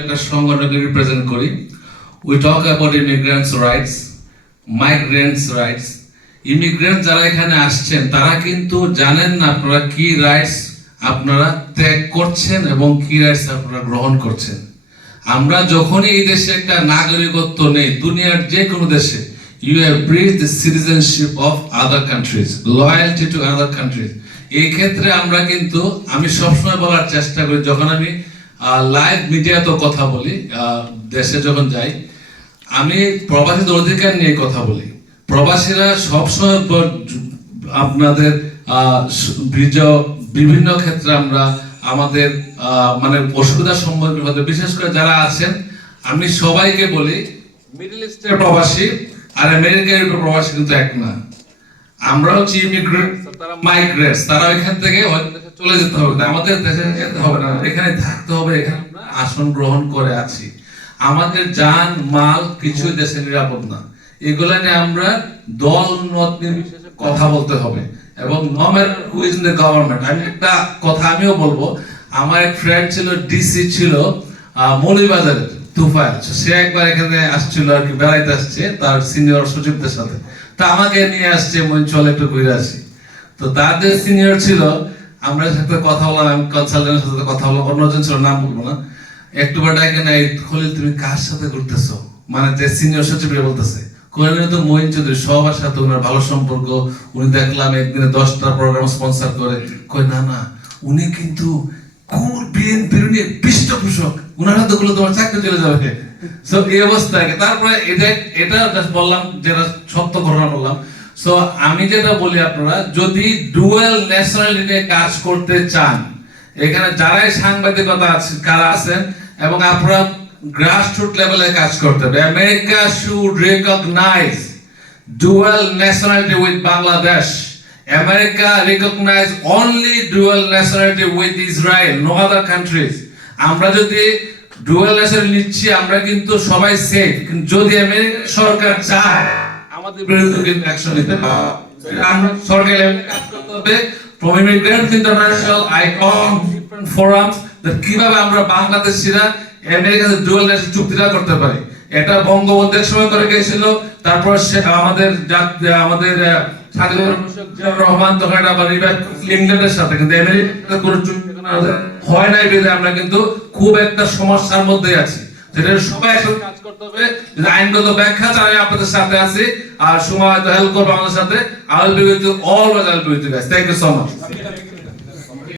একটা সংগঠনকে রিপ্রেজেন্ট করি। We talk about immigrants rights migrants rights immigrant যারা এখানে আসছেন, তারা কিন্তু জানেন না আপনারা কি রাইটস আপনারা ত্যাগ করছেন এবং কি রাইটস আপনারা গ্রহণ করছেন। আমরা যখনই এই দেশে একটা নাগরিকত্ব নেই, দুনিয়ার যে কোনো দেশে you have bridge the citizenship of other countries loyalty to other countries এই ক্ষেত্রে আমরা কিন্তু, আমি সবসময় বলার চেষ্টা করি, যখন আমি লাইভ মিডিয়া তো কথা বলি দেশে যখন যাই, আমি প্রবাসীদের অধিকার নিয়ে কথা বলি। প্রবাসীরা সবসময় আপনাদের বিভিন্ন ক্ষেত্রে আমরা আমাদের মানে অসুবিধার সম্মুখীন বিশেষ করে যারা আছেন, আমি সবাইকে বলি মিডল ইস্টের প্রবাসী আর আমেরিকার প্রবাসী কিন্তু এক না। আমরা হচ্ছে ইমিগ্রেন্ট তারা এখান থেকে চলে যেতে হবে। আমাদের দেশে যেতে হবে না এখানে থাকতে হবে এখানে আসন গ্রহণ করে আছি। আমাদের যান মাল কিছু দেশে নিরাপদ না। এগুলা নিয়ে আমরা দল নির্বিশেষে কথা বলতে হবে। এবং নমের ইজ দ্য গভর্নমেন্ট আমি একটা কথা আমিও বলব। আমার এক ফ্রেন্ড ছিল ডিসি ছিল আহ, মৌলভীবাজারের তুফাইল সে একবার এখানে আসছিল আর কি বেড়াইতে আসছে তার সিনিয়র সচিবদের সাথে। তা আমাকে নিয়ে আসছে, মন চল একটু ঘুরে আসি। তো তার যে সিনিয়র ছিল, আমরা সাথে কথা বললাম, আমি কনসালটেন্টের সাথে কথা বললাম, অন্যজন ছিল, নাম বলব না। একটু ডাকে নাই, খলিল, তুমি কার সাথে ঘুরতেছো? মানে যে সিনিয়র সচিব বলতেছে। কোহিনুর তো মহিন চৌধুরী, সবার সাথে ওনার ভালো সম্পর্ক। উনি দেখলাম একদিনে দশটা প্রোগ্রাম স্পন্সর করে। কই না না, উনি কিন্তু কোন বিএনপির উনি পৃষ্ঠপোষক উনার হাতে গুলো তোমার চাকরি চলে যাবে। সো এই অবস্থা তারপরে এটা এটা বললাম যেটা সত্য ঘটনা বললাম। সো আমি যেটা বলি আপনারা যদি ডুয়েল ন্যাশনালিটি নিয়ে কাজ করতে চান এখানে যারাই সাংবাদিকতা আছে কারা আছেন এবং আপনারা গ্রাসরুট লেভেলে কাজ করতে হবে। America should recognise dual nationality with Bangladesh America recognize only dual nationality with Israel, no other countries. আমরা যদি ডুয়াল ন্যাশনাল নিচ্ছি, আমরা কিন্তু সবাই সেফ কিন্তু যদি আমেরিকা সরকার চায়, আমাদের বিরুদ্ধে কিন্তু অ্যাকশন নিতে। আমরা সরকার কাজ করতে হবে। From immigrants international icon different forums কীভাবে আমরা বাংলাদেশিরা আমেরিকার ডুয়াল ন্যাশনাল চুক্তিটা করতে পারি। এটা বঙ্গবন্ধু সময় করে গিয়েছিল। তারপর সে আমাদের আমাদের স্বাধীনতা রহমান তখন আবার ইংল্যান্ডের সাথে। কিন্তু আমেরিকার কোনো চুক্তি হয় নাই বেঁধে আমরা কিন্তু খুব একটা সমস্যার মধ্যে আছি। যেটা সবাই একসাথে কাজ করতে হবে। যদি আইনগত ব্যাখ্যা চাই আপনাদের সাথে আছি। আর সময় হেল্প করব আমাদের সাথে। I will be with always I will be with you thank you so much